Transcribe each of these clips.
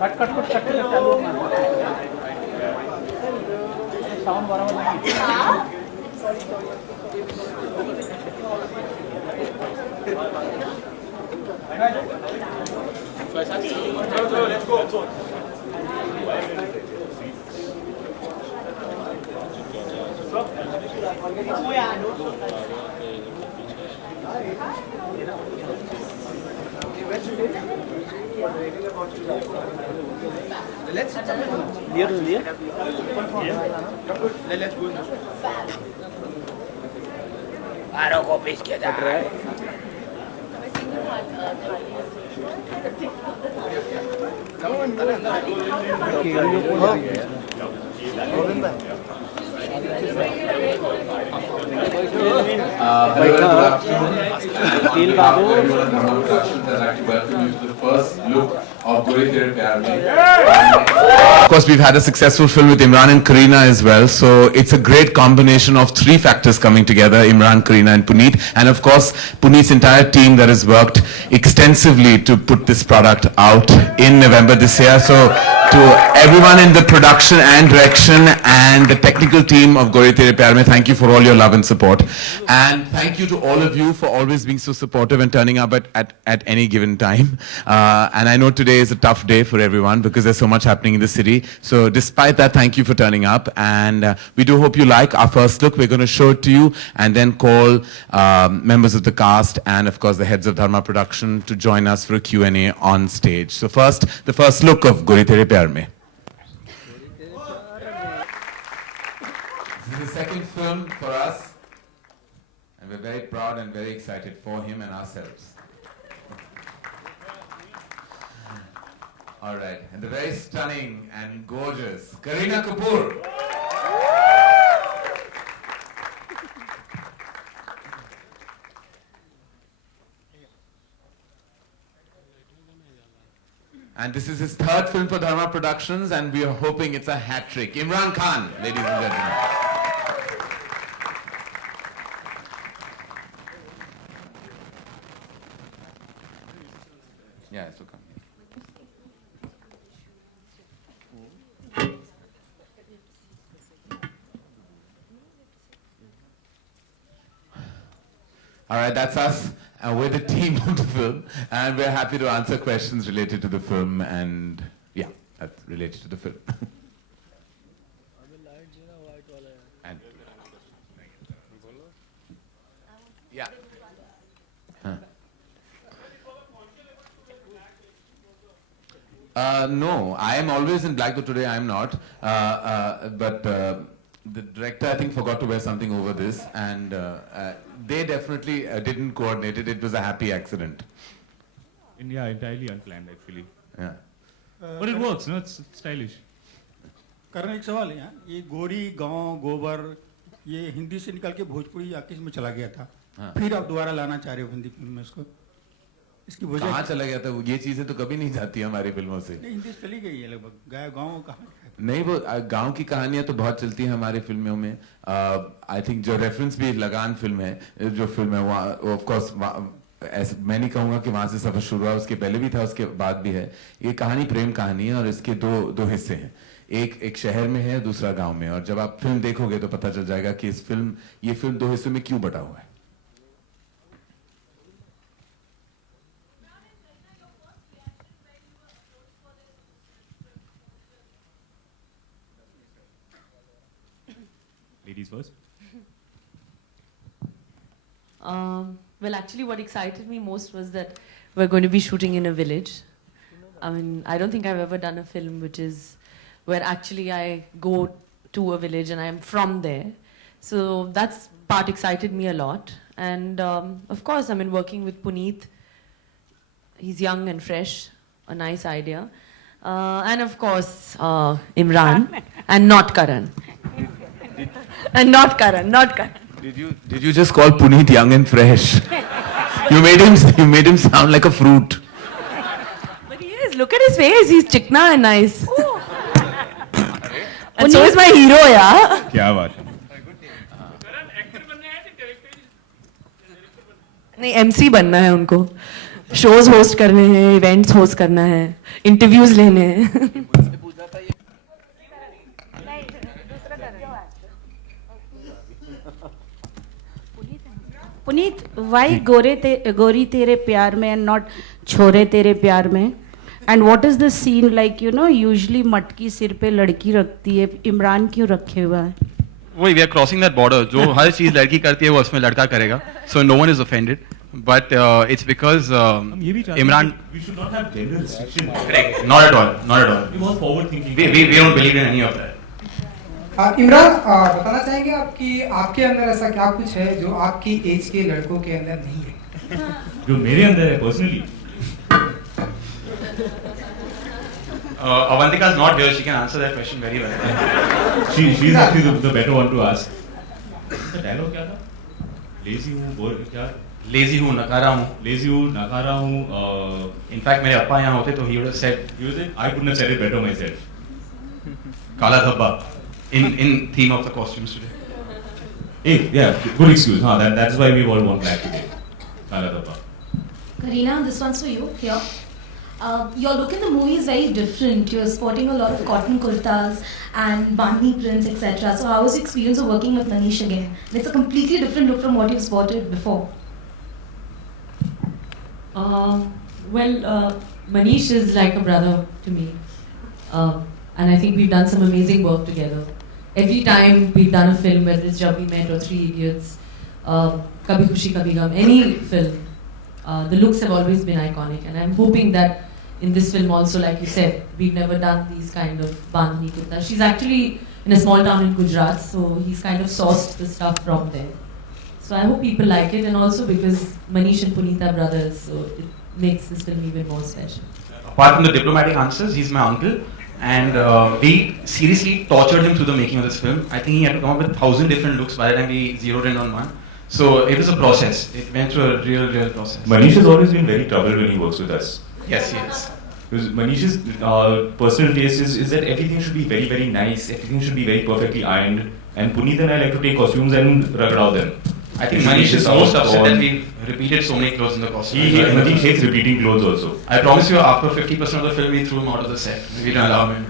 Hello, good afternoon. I'd like to welcome you to the first look of Gori, Tere, Pyaar. Of course, we've had a successful film with Imran and Kareena as well, so it's a great combination of three factors coming together: Imran, Kareena, and Puneet, and of course, Puneet's entire team that has worked extensively to put this product out in November this year. So, to everyone in the production and direction and the technical team of Gori, Tere, Pyaar Mein, thank you for all your love and support, and thank you to all of you for always being so supportive and turning up at any given time. And I know today is a tough day for everyone because there's so much happening in the city. So despite that, thank you for turning up, and we do hope you like our first look. We're going to show it to you and then call members of the cast and of course the heads of Dharma Production to join us for a Q&A on stage. So first, the first look of Gori, Tere, Pyaar Mein. This is the second film for us, and we're very proud and very excited for him and ourselves. All right, and the very stunning and gorgeous Kareena Kapoor. And this is his third film for Dharma Productions, and we are hoping it's a hat trick. Imran Khan, ladies and gentlemen. Yeah, it's okay. All right, that's us. We're the team of the film, and we're happy to answer questions related to the film, and yeah, that's related to the film. And yeah. No, I am always in black, though today I am not. But the director, I think, forgot to wear something over this, and they definitely didn't coordinate it. It was a happy accident. Yeah, entirely unplanned, actually. Yeah. But it works, no? It's stylish. करण एक सवाल है यहाँ, ये गोरी गांव गोबर ये हिंदी से निकल के भोजपुरी या किस में चला गया था, फिर आप दोबारा लाना चाह रहे हो हिंदी फिल्म में इसको, इसकी वजह कहाँ चला गया था? ये चीजें तो कभी नहीं जाती हमारी फिल्मों से। नहीं, हिंदी से चली गई है लगभग, गाँव कहाँ नहीं, वो गांव की कहानियां तो बहुत चलती हैं हमारी फिल्मों में. आई थिंक जो रेफरेंस भी लगान फिल्म है, जो फिल्म है वहाँ ऑफ कोर्स ऐसे मैं नहीं कहूँगा कि वहाँ से सफर शुरू हुआ, उसके पहले भी था, उसके बाद भी है. ये कहानी प्रेम कहानी है और इसके दो हिस्से हैं. एक शहर में है, दूसरा गांव में. और जब आप फिल्म देखोगे तो पता चल जाएगा कि ये फिल्म दो हिस्सों में क्यों बटा हुआ है. Ladies first. Well, actually, what excited me most was that we're going to be shooting in a village. I mean, I don't think I've ever done a film which is where actually I go to a village and I'm from there. So that's part excited me a lot. And of course, I mean, working with Puneet, he's young and fresh, a nice idea. And of course, Imran, and not Karan. And not Karan. Did you just call Puneet young and fresh? You made him sound like a fruit. But he is. Look at his face. He's chikna and nice. And so is my hero, yeah. क्या बात है? नहीं, MC बनना है उनको. Shows host करने हैं, events host करना है, इंटरव्यूज लेने हैं. Puneet, why Gori Tere Pyaar mein and not Chhore Tere Pyaar mein? And what is the scene like? You know, usually मटकी सिर पे लड़की रखती है, इमरान क्यों रखे हुआ है? वही, we are crossing that border. जो हर चीज लड़की करती है वो उसमें लड़का करेगा. So no one is offended. But it's because ये भी चाहते हैं Imran. कि we should not have gender restriction. Correct. Not at all. Not at all. We was forward thinking. We don't believe in any of that. Imran, बताना चाहेंगे आपकी आपके अंदर ऐसा क्या कुछ है जो आपकी एज के लड़कों के अंदर नहीं है? जो मेरे अंदर है personally. Avantika is not here. She can answer that question very well. She's actually the better one to ask. The dialogue क्या था? Lazy हूँ, बोर क्या? Lazy हूँ, नकारा हूँ. Lazy हूँ, नकारा हूँ. In fact, मेरे अप्पा यहाँ होते तो he would have said. I couldn't have said it better myself. काला धब्बा. In theme of the costumes today. Hey, yeah, good excuse. That's why we all want black today. Kala Dappa. Kareena, this one's for you. Here. Your look in the movie is very different. You're sporting a lot of cotton kurtas and bandhni prints, etc. So how was your experience of working with Manish again? It's a completely different look from what you've spotted before. Manish is like a brother to me. And I think we've done some amazing work together. Every time we've done a film, whether it's Jab We Met or Three Idiots, Kabhi Khushi Kabhi Gum, any film, the looks have always been iconic. And I'm hoping that in this film also, like you said, we've never done these kind of bandhni kurta. She's actually in a small town in Gujarat, so he's kind of sourced the stuff from there. So I hope people like it, and also because Manish and Puneet are brothers, so it makes this film even more special. Apart from the diplomatic answers, he's my uncle. And we seriously tortured him through the making of this film. I think he had to come up with 1,000 different looks by the time we zeroed in on one. So it was a process. It went through a real process. Manish has always been very troubled when he works with us. Yes, he is. Because Manish's personal taste is that everything should be very, very nice. Everything should be very perfectly ironed. And Puneet and I like to take costumes and ragdow them. I think Manish is most upset that we've repeated so many clothes in the costume. Manish hates repeating clothes also. I promise you, after 50% of the film, we threw him out of the set. We didn't allow him.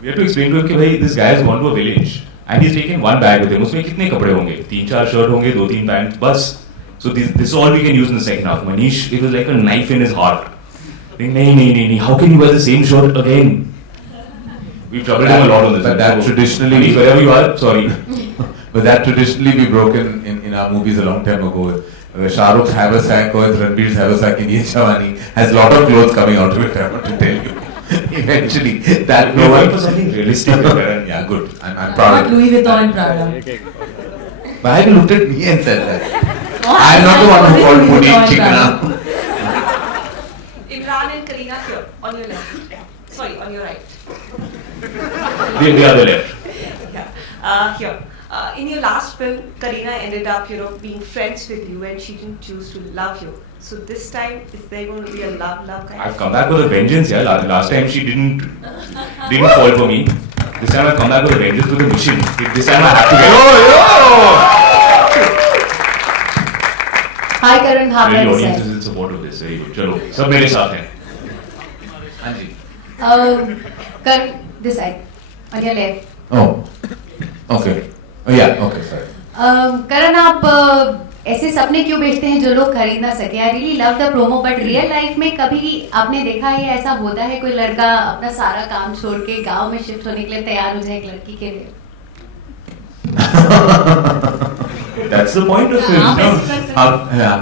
We have to explain to him that this guy has gone to a village and he's taken one bag with him. उसमें कितने कपड़े होंगे? 3-4 shirt होंगे, 2-3 pant, बस. So this is all we can use in the second half. Manish, it was like a knife in his heart. नहीं. How can you wear the same shirt again? We've troubled him a lot on this. But that traditionally, Manish, wherever you are, sorry. But that traditionally we broke in our movies a long time ago. Shah Rukh's haversack or Ranbir's haversack in Ye Jawani has a lot of clothes coming out of it, I want to tell you. Eventually, that no one for something realistic. Yeah, good. I'm proud. Not Louis Vuitton and Prada. Why you looked at me and said that? I'm not the one who called Puneet Chikna. Imran and Kareena here, on your left. Sorry, on your right. The other left. Yeah. Here. In your last film, Kareena ended up, being friends with you and she didn't choose to love you. So this time, is there going to be a love kind I've come back with a vengeance, yeah. Last time she didn't fall for me. This time I've come back with a vengeance with a mission. This time I have to get... Hi Karan, how Really, are audience you? is in support of this. Very good. चलो, सब मेरे साथ हैं. हाँ जी. Karan, this side, on your left. Oh. Okay. Oh yeah. Okay. Sorry. Karan, आप ऐसे सपने क्यों बेचते हैं जो लोग खरीद ना सके? I really love the promo, but real life में कभी आपने देखा है ऐसा होता है कोई लड़का अपना सारा काम छोड़ के गांव में शिफ्ट होने के लिए तैयार हो जाए एक लड़की के लिए? That's the point of it.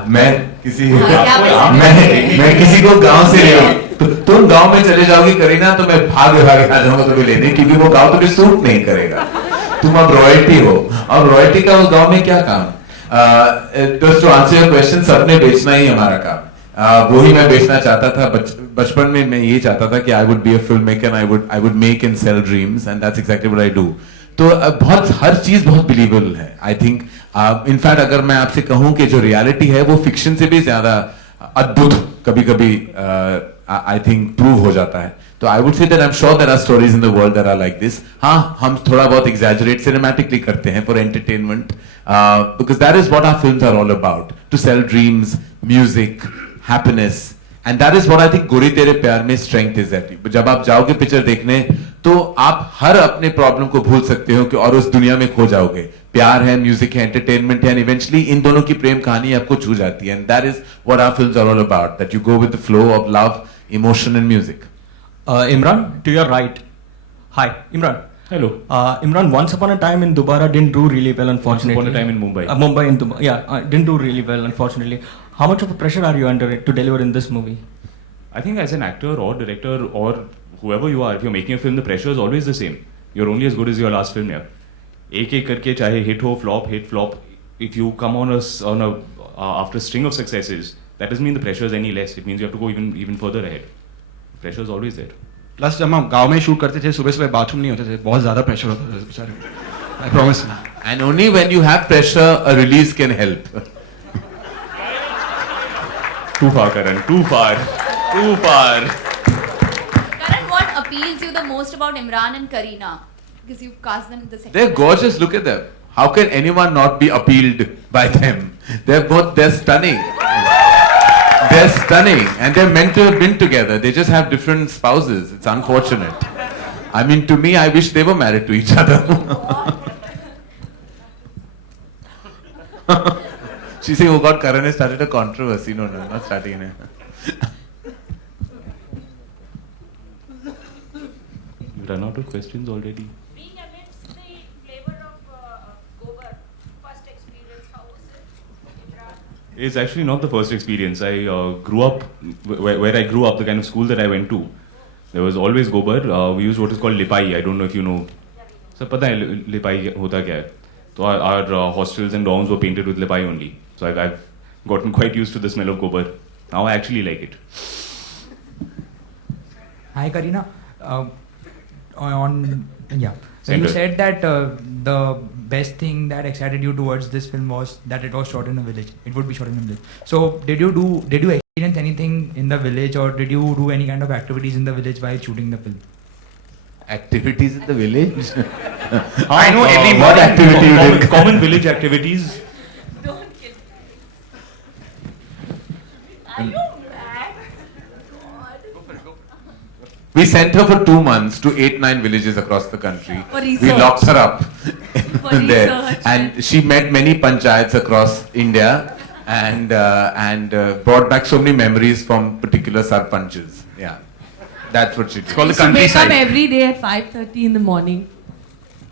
मैं किसी को गांव से ले तुम गांव में चले जाओगी करीना तो मैं भाग आ जाऊंगा तुम्हें लेने क्योंकि वो गांव तुम्हें सूट नहीं करेगा. तुम अब रॉयल्टी हो. अब रॉयल्टी का उस गांव में क्या काम? Just to answer your question, सपने बेचना ही हमारा काम. वही मैं बेचना चाहता था. बचपन में मैं ये चाहता था कि I would be a filmmaker and I would make and sell dreams and that's exactly what I do. तो बहुत हर चीज बहुत बिलीवेबल है. I think इनफैक्ट अगर मैं आपसे कहूं कि जो रियलिटी है वो फिक्शन से भी ज्यादा अद्भुत कभी-कभी I think प्रूव हो जाता है. तो I would say that I'm sure there are stories in the world that are like this. हाँ, हम थोड़ा बहुत exaggerate cinematically करते हैं for entertainment, because that is what our films are all about. To sell dreams, music, happiness. And that is what I think Gori Tere Pyaar mein strength is at. जब आप जाओगे picture देखने तो आप हर अपने problem को भूल सकते हो कि और उस दुनिया में खो जाओगे. प्यार है, म्यूजिक है, एंटरटेनमेंट है, and eventually इन दोनों की प्रेम कहानी आपको छू जाती है. And that is what our films are all about. That you go with the flow of love, emotion and music. Imran, to your right. Hi, Imran. Hello. Imran, Once Upon a Time in Dubara didn't do really well, unfortunately. Once Upon a Time in Mumbai. Mumbai in Dubai, yeah, didn't do really well, unfortunately. How much of a pressure are you under to deliver in this movie? I think as an actor or director or whoever you are, if you're making a film, the pressure is always the same. You're only as good as your last film, yeah. एक करके चाहे hit हो, flop. If you come on after a string of successes, that doesn't mean the pressure is any less. It means you have to go even further ahead. Pressure is always there. Plus जब हम गांव में shoot करते थे सुबह bathroom नहीं होते थे, बहुत ज़्यादा प्रेशर होता था बेचारे. I promise. And only when you have pressure, a release can help. Too far, Karan. Too far. Karan, what appeals you the most about Imran and Kareena? Because you've cast them in the second. They're gorgeous. Look at them. How can anyone not be appealed by them? They're stunning. They're stunning, and they're meant to have been together. They just have different spouses. It's unfortunate. I mean, to me, I wish they were married to each other. She's saying, oh God, Karan has started a controversy. No, not starting it. We've run out of questions already. Being amidst the flavor of Gobar, first experience, how was it? Imran? It's actually not the first experience. I grew up, where I grew up, the kind of school that I went to, there was always Gobar. We used what is called Lipai. I don't know if you know. So, pata hai Lipai hota kya hai? So our hostels and dorms were painted with Lipai only. So I've gotten quite used to the smell of Gobar. Now I actually like it. Hi Kareena. So Center. you said that the best thing that excited you towards this film was that it was shot in a village. It would be shot in a village. So did you experience anything in the village, or did you do any kind of activities in the village while shooting the film? Activities in the village? I know every what activity you did? Common village activities. Don't kill me. Are you mad? We sent her for 2 months to 8-9 villages across the country. For research. We locked her up For there, research. and she met many panchayats across India, and brought back so many memories from particular sarpanches. Yeah, that's what she did. It's called the So wake up countryside. every day at 5:30 in the morning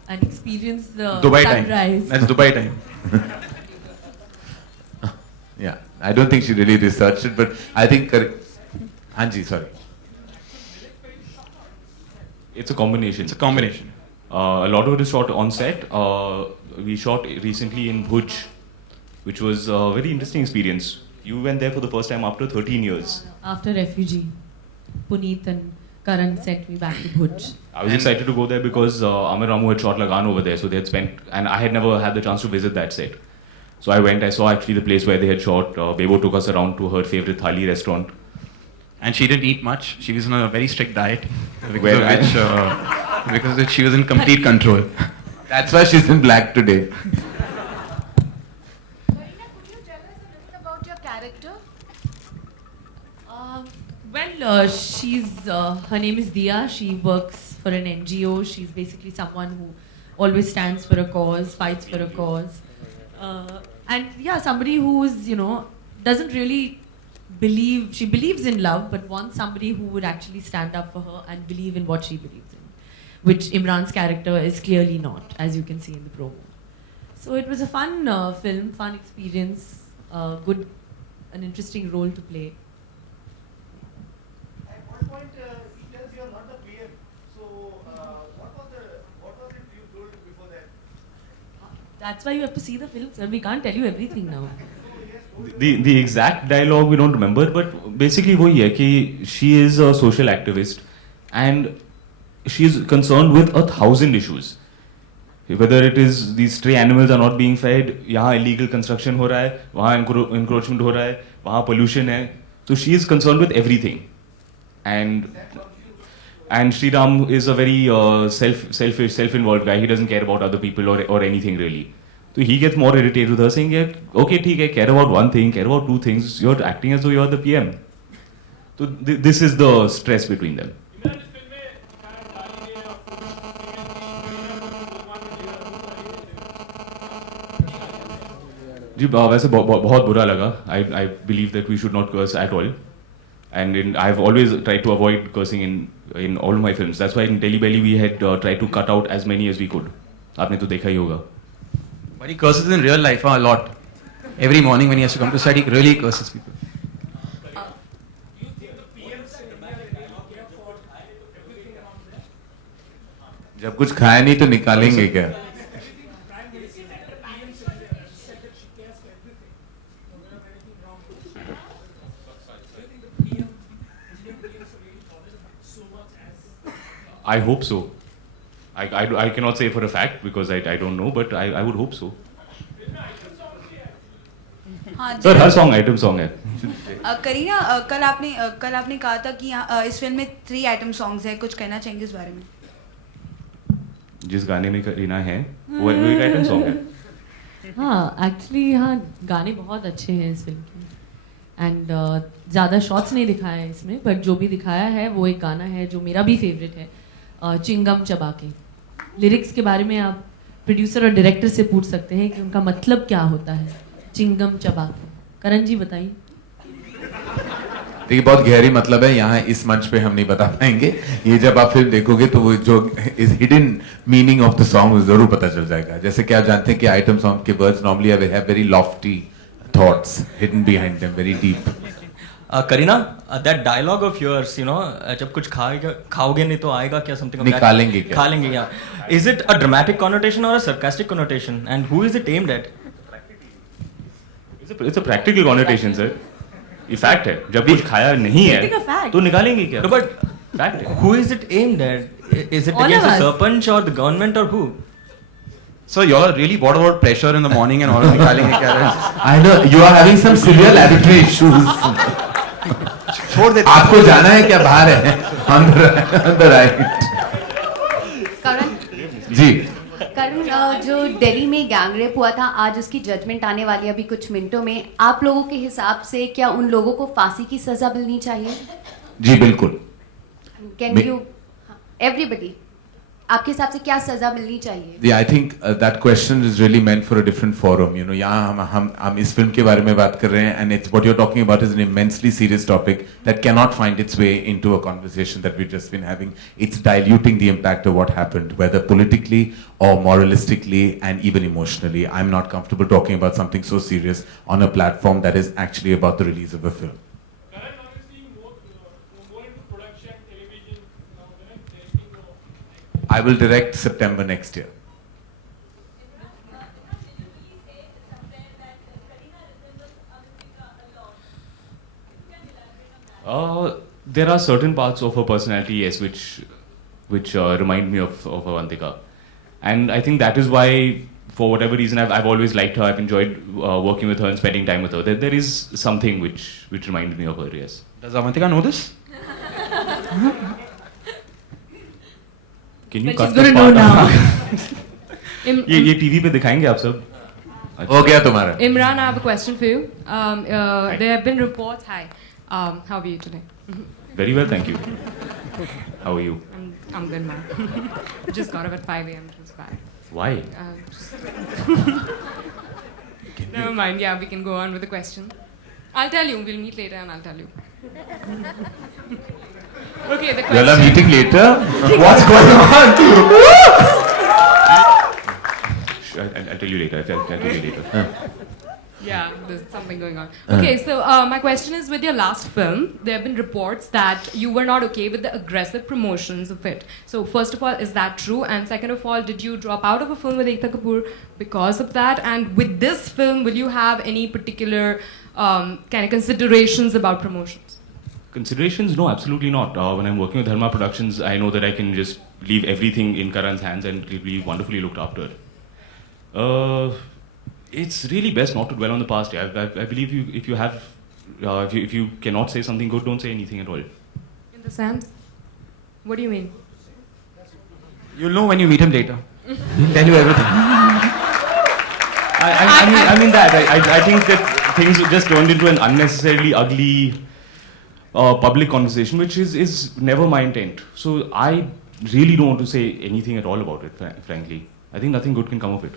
and experience the Dubai sunrise. time. That's Dubai time. Yeah, I don't think she really researched it, but I think. Anji, sorry. It's a combination. It's a combination. A lot of it is shot on set. We shot recently in Bhuj, which was a very interesting experience. You went there for the first time after 13 years. After refugee, Puneet and Karan sent me back to Bhuj. I was excited to go there because Amir Ramu had shot Lagan over there, so they had spent, and I had never had the chance to visit that set. So I went, I saw actually the place where they had shot. Bebo took us around to her favorite thali restaurant. And she didn't eat much. She was on a very strict diet, Where because of which she was in complete control. That's why she's in black today. Kareena, could you tell us a little about your character? Her name is Dia. She works for an NGO. She's basically someone who always stands for a cause, fights for a cause. And yeah, somebody who's, doesn't really she believes in love, but wants somebody who would actually stand up for her and believe in what she believes in, which Imran's character is clearly not, as you can see in the promo. So it was a fun film, fun experience, an interesting role to play. At one point, he tells you are not the PM. So, what was it you told before that? That's why you have to see the film, sir. We can't tell you everything now. The exact dialogue we don't remember, but basically वही है कि she is a social activist and she is concerned with 1,000 issues. Whether it is these stray animals are not being fed, यहाँ illegal construction हो रहा है, वहाँ encroachment हो रहा है, वहाँ pollution है. So she is concerned with everything. And Sri Ram is a very self-involved guy. He doesn't care about other people or anything really. So he gets more irritated with her saying, yeah, okay, ठीक है, care about one thing, care about two things. You're acting as though you're the PM. So this is the stress between them. जी वैसे बहुत बुरा लगा. I believe that we should not curse at all. And I've always tried to avoid cursing in all my films. That's why in Delhi Belly we had tried to cut out as many as we could. आपने तो देखा ही होगा. But he curses in real life a lot. Every morning when he has to come to set, he really curses people. जब कुछ खाया नहीं तो निकालेंगे क्या? I hope so. I cannot say for a fact because I don't know, but I would hope so. Sir, her song item song है. करीना कल आपने कहा था कि इस फिल्म में 3 आइटम सॉन्ग्स हैं. कुछ कहना चाहेंगे इस बारे में? जिस गाने में करीना है वो एक आइटम सॉन्ग है. हाँ, एक्चुअली हाँ गाने बहुत अच्छे हैं इस फिल्म के एंड ज़्यादा शॉट्स नहीं दिखाया है इसमें, बट जो भी दिखाया है वो एक गाना है जो मेरा भी फेवरेट है, चिंगम चबा के. लिरिक्स के बारे में आप प्रोड्यूसर और डायरेक्टर से पूछ सकते हैं कि उनका मतलब क्या होता है चिंगम चबा के. करण जी बताइए. देखिए बहुत गहरी मतलब है, यहाँ इस मंच पे हम नहीं बता पाएंगे. ये जब आप फिल्म देखोगे तो वो जो is hidden meaning of the song जरूर पता चल जाएगा. जैसे कि आप जानते हैं कि आइटम सॉन्ग के words normally have very Lofty thoughts hidden behind them, very deep. Kareena, that dialogue of yours, you know, जब कुछ खाओगे नहीं तो आएगा क्या, something of that. निकालेंगे क्या? खालेंगे क्या? Is it a dramatic connotation or a sarcastic connotation? And who is it aimed at? It's a practical connotation, sir. ये fact है. जब कुछ खाया नहीं है तो निकालेंगे क्या? No, but fact है. who is it aimed at? Is it against the Sarpanch or the government or who? So you all are really bored about pressure in the morning and all of nikalenge kya? I know you are having some severe laboratory issues. छोड़ देते. आपको जाना है क्या बाहर है? अंदर आए. करण जी. करण, जो दिल्ली में गैंग रेप हुआ था, आज उसकी जजमेंट आने वाली है अभी कुछ मिनटों में. आप लोगों के हिसाब से क्या उन लोगों को फांसी की सजा मिलनी चाहिए? जी बिल्कुल. कैन यू एवरीबडी आपके हिसाब से क्या सजा मिलनी चाहिए? Yeah, I think that question is really meant for a different forum. You know, यहाँ हम इस फिल्म के बारे में बात कर रहे हैं, and it's what you're talking about is an immensely serious topic that cannot find its way into a conversation that we've just been having. It's diluting the impact of what happened, whether politically or moralistically and even emotionally. I'm not comfortable talking about something so serious on a platform that is actually about the release of a film. I will direct September next year. There are certain parts of her personality, yes, which remind me of Avantika, and I think that is why, for whatever reason, I've always liked her. I've enjoyed working with her and spending time with her. There is something which reminds me of her. Yes. Does Avantika know this? Can you But cut she's this gonna know part now. ये TV पे दिखाएंगे आप सब. हो गया तुम्हारा. Imran, I have a question for you. There have been reports. Hi. How are you today? Very well, thank you. How are you? I'm good, man. Just got up at 5 a.m. It was bad. Why? Never mind. Yeah, we can go on with the question. I'll tell you. We'll meet later, and I'll tell you. Okay, the question. Y'all are meeting later? What's going on? I'll tell you later. I'll tell you later. Yeah, there's something going on. Okay, so my question is, with your last film, there have been reports that you were not okay with the aggressive promotions of it. So first of all, is that true? And second of all, did you drop out of a film with Ekta Kapoor because of that? And with this film, will you have any particular kind of considerations about promotions? Considerations? No, absolutely not. When I'm working with Dharma Productions, I know that I can just leave everything in Karan's hands and it'll be wonderfully looked after. It's really best not to dwell on the past. Yeah. I believe if you cannot say something good, don't say anything at all. In the sense? What do you mean? You'll know when you meet him later. He'll tell you everything. I mean that. I think that things just turned into an unnecessarily ugly public conversation, which is never my intent. So I really don't want to say anything at all about it, frankly. I think nothing good can come of it.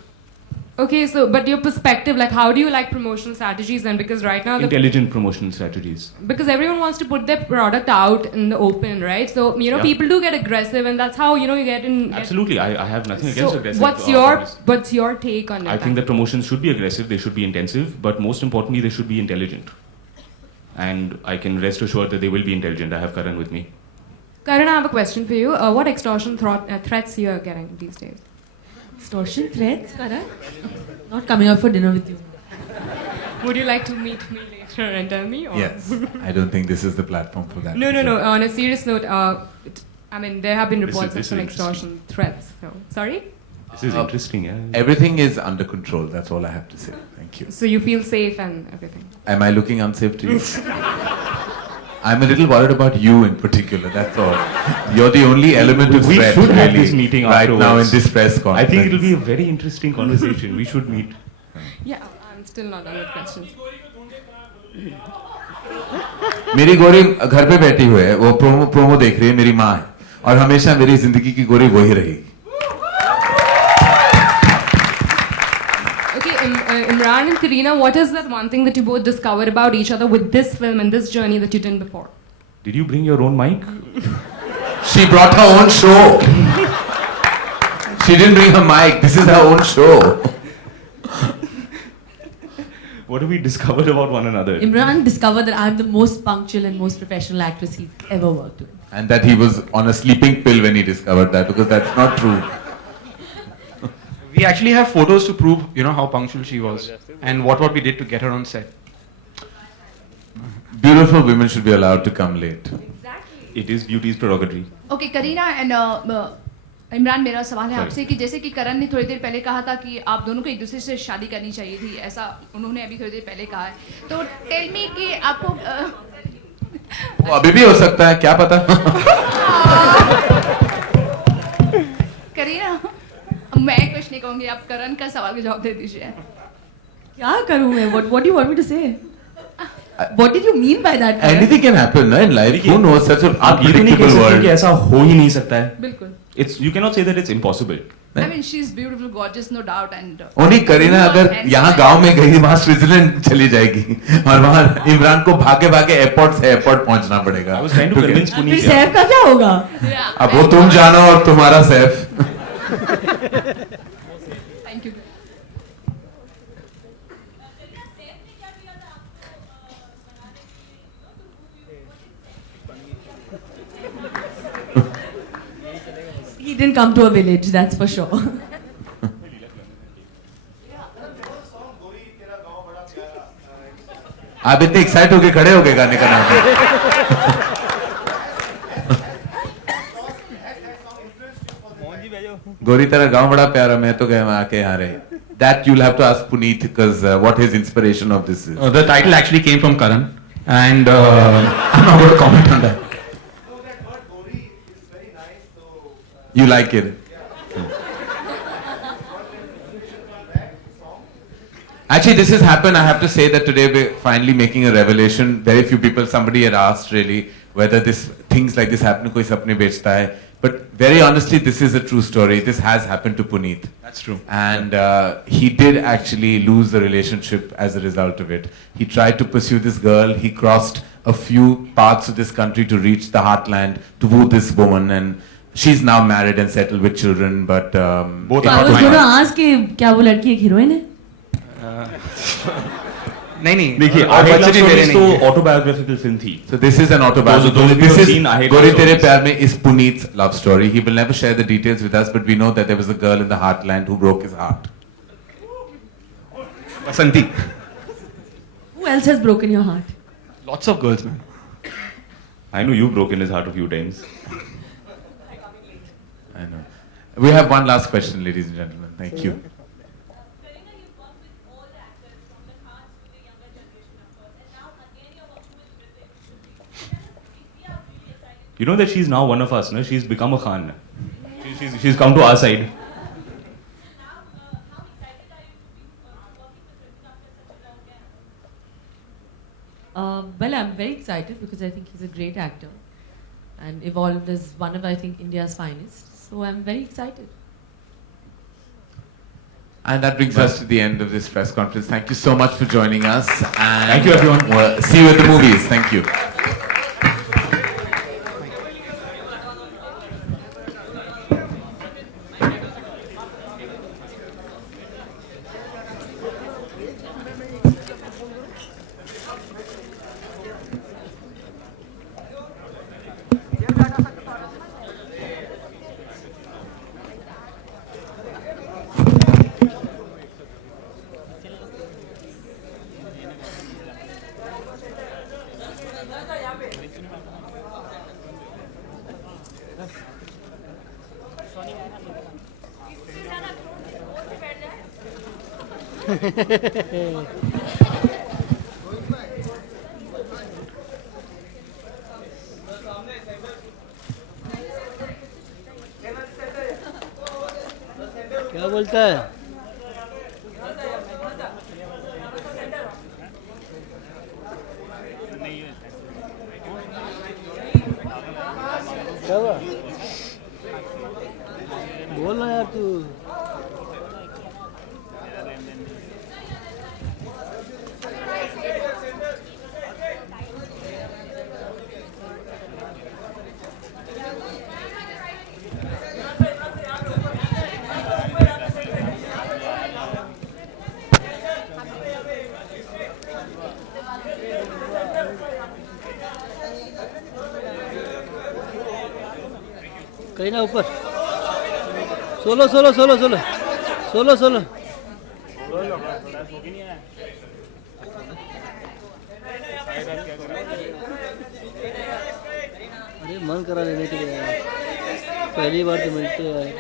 Okay, so but your perspective, like how do you like promotional strategies then? Because right now Intelligent promotional strategies. because everyone wants to put their product out in the open, right? So Yeah. people do get aggressive, and that's how you get in. Absolutely, I have nothing against So aggressive. what's your take on it? I think that promotions should be aggressive, they should be intensive, but most importantly, they should be intelligent. And I can rest assured that they will be intelligent. I have Karan with me. Karan, I have a question for you. What extortion threats you are getting these days? Extortion threats, Karan? Not coming out for dinner with you. Would you like to meet me later and tell me? Or? Yes. I don't think this is the platform for that. No. On a serious note, I mean, there have been This is- reports this of some is extortion threats. So, sorry? This is interesting, yeah. Everything is under control. That's all I have to say. Thank you. So you feel safe and everything? Am I looking unsafe to you? I'm a little worried about you in particular. That's all. You're the only element of We threat should have really, this meeting right now in afterwards. this press conference. I think it'll be a very interesting conversation. We should meet. Yeah, I'm still not done with questions. मेरी गोरी घर पे बैठी हुई है, वो promo देख रही है, मेरी माँ है, और हमेशा मेरी जिंदगी की गोरी वही रहेगी. Okay, Imran and Kareena, what is that one thing that you both discovered about each other with this film and this journey that you didn't before? Did you bring your own mic? She brought her own show. She didn't bring her mic. This is her own show. What have we discovered about one another? Imran discovered that I'm the most punctual and most professional actress he's ever worked with. And that he was on a sleeping pill when he discovered that, because that's not true. We actually have photos to prove, how punctual she was and what we did to get her on set. Beautiful women should be allowed to come late. It is beauty's prerogative. Okay, Kareena and Imran, मेरा सवाल है आपसे कि जैसे कि करण ने थोड़ी देर पहले कहा था कि आप दोनों को एक दूसरे से शादी करनी चाहिए थी, ऐसा उन्होंने अभी थोड़ी देर पहले कहा है, तो टेल मी कि आपको वो अभी भी हो सकता है, क्या पता. करीना, मैं कुछ नहीं कहूँगी, आप करण का सवाल का जवाब दे दीजिए. क्या करूँ मैं? What do you want me to say? What did you mean by that? Anything can happen in life. Who knows? Such an आप ये तो नहीं कह unpredictable सकते world. कि ऐसा हो ही नहीं सकता है. बिल्कुल. You cannot say that it's impossible. I mean, she's beautiful, gorgeous, no doubt, and. Only Kareena अगर यहाँ गांव में गई, वहाँ स्विट्जरलैंड चली जाएगी, और वहाँ इमरान को भागे भागे एयरपोर्ट से एयरपोर्ट पहुँचना पड़ेगा. I was trying to convince फिर Puneet. सैफ का क्या होगा? अब वो तुम जानो और तुम्हारा Saif. Thank you. He didn't come to a village, that's for sure. आप इतने एक्साइट होके खड़े हो गए गाने का नाम. गोरी तेरा गांव बड़ा प्यारा, मैं तो गए वहाँ आके यहाँ रहे. That you'll have to ask Puneet, because what his inspiration of this is. The title actually came from Karan, and I'm not going to comment on that. You like it? Actually, this has happened. I have to say that today we're finally making a revelation. Very few people, somebody had asked really whether things like this happen, koi sapne bechta hai. But very honestly, this is a true story. This has happened to Puneet. That's true. And he did actually lose the relationship as a result of it. He tried to pursue this girl. He crossed a few parts of this country to reach the heartland to woo this woman, and she's now married and settled with children. But both I was going to ask कि क्या वो लड़की एक heroine है? नहीं देखिए, और बच्चे भी मेरे तो नहीं हैं. autobiographical film थी. So this is an autobiography. Those of you This who have is seen I Hate Gori Love Tere Stories. Pyaar Mein is Puneet's love story. He will never share the details with us, but we know that there was a girl in the heartland who broke his heart. Basanti. Who else has broken your heart? Lots of girls, man. I know you've broken his heart a few times. I know. We have one last question, ladies and gentlemen. Thank you. You know that she's now one of us, no? She's become a Khan. She's come to our side. very excited because I think he's a great actor and evolved as one of, I think, India's finest. So I'm very excited. And that brings us to the end of this press conference. Thank you so much for joining us. And Thank you, everyone. We'll see you at the movies. Thank you. क्या बोलता है? क्या हुआ? बोल ना यार तू. करीना ऊपर. Solo solo solo solo solo solo. अरे मन करा लेने के लिए यार. पहली बार तो मिलते हैं यार.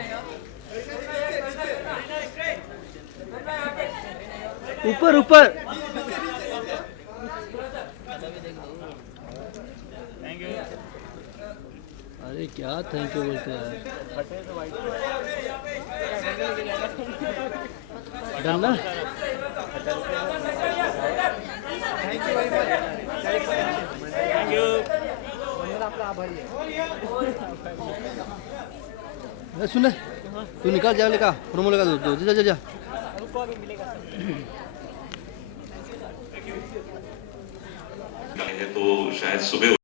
ऊपर ऊपर. अरे क्या थैंक यू बोलते यार. डन ना. सुन तू निकाल जा लेका प्रोमो लगा दो जा जा जा. तो शायद सुबह